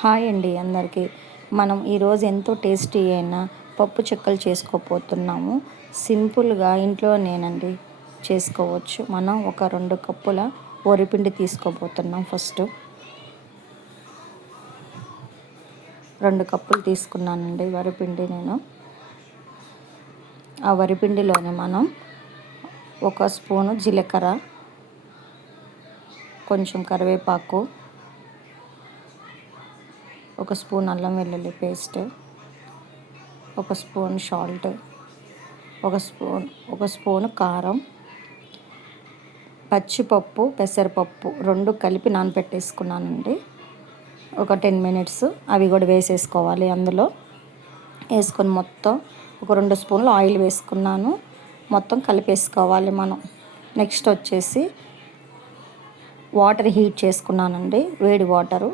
Hi అండి అందరికీ. మనం ఈరోజు ఎంతో టేస్టీ అయిన పప్పు చెక్కలు చేసుకోపోతున్నాము. సింపుల్గా ఇంట్లోనేనండి చేసుకోవచ్చు. మనం ఒక 2 కప్పుల వరిపిండి తీసుకోబోతున్నాం. ఫస్ట్ 2 కప్పులు తీసుకున్నానండి వరిపిండి నేను. ఆ వరిపిండిలోనే మనం 1 స్పూను జీలకర్ర, కొంచెం కరివేపాకు, 1 స్పూన్ అల్లం వెల్లుల్లి పేస్ట్, 1 స్పూన్ సాల్ట్, 1 స్పూన్ కారం, పచ్చిపప్పు, పెసరపప్పు 2 కలిపి నానబెట్టేసుకున్నానండి. ఒక 10 మినిట్స్ అవి కూడా వేసేసుకోవాలి. అందులో వేసుకొని మొత్తం ఒక 2 స్పూన్లు ఆయిల్ వేసుకున్నాను. మొత్తం కలిపేసుకోవాలి మనం. నెక్స్ట్ వచ్చేసి వాటర్ హీట్ చేసుకున్నానండి. వేడి వాటరు,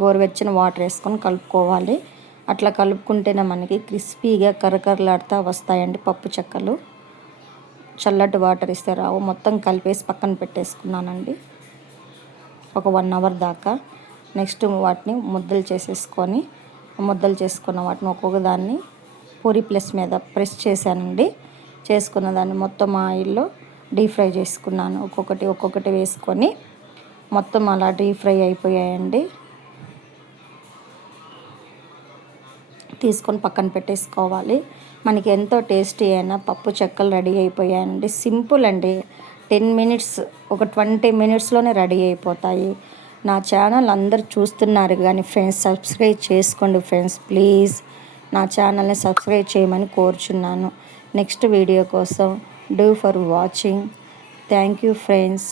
గోరువెచ్చని వాటర్ వేసుకొని కలుపుకోవాలి. అట్లా కలుపుకుంటేనే మనకి క్రిస్పీగా కరకరలాడుతూ వస్తాయండి పప్పు చెక్కలు. చల్లటి వాటర్ ఇస్తే రావు. మొత్తం కలిపేసి పక్కన పెట్టేసుకున్నానండి ఒక 1 అవర్ దాకా. నెక్స్ట్ వాటిని ముద్దలు చేసుకున్న వాటిని ఒక్కొక్క దాన్ని పూరి ప్లస్ మీద ప్రెస్ చేశానండి. చేసుకున్న దాన్ని మొత్తం ఆయిల్లో డీప్ ఫ్రై చేసుకున్నాను. ఒక్కొక్కటి వేసుకొని మొత్తం అలా డీప్ ఫ్రై అయిపోయాయండి. తీసుకొని పక్కన పెట్టేసుకోవాలి. మనకి ఎంతో టేస్టీ అయిన పప్పు చెక్కలు రెడీ అయిపోయాయండి. సింపుల్ అండి. 10 మినిట్స్, ఒక 20 మినిట్స్లోనే రెడీ అయిపోతాయి. నా ఛానల్ అందరు చూస్తున్నారు కానీ ఫ్రెండ్స్ సబ్స్క్రైబ్ చేసుకోండి ఫ్రెండ్స్. ప్లీజ్ నా ఛానల్ని సబ్స్క్రైబ్ చేయమని కోరుచున్నాను. నెక్స్ట్ వీడియో కోసం do for watching. Thank you friends.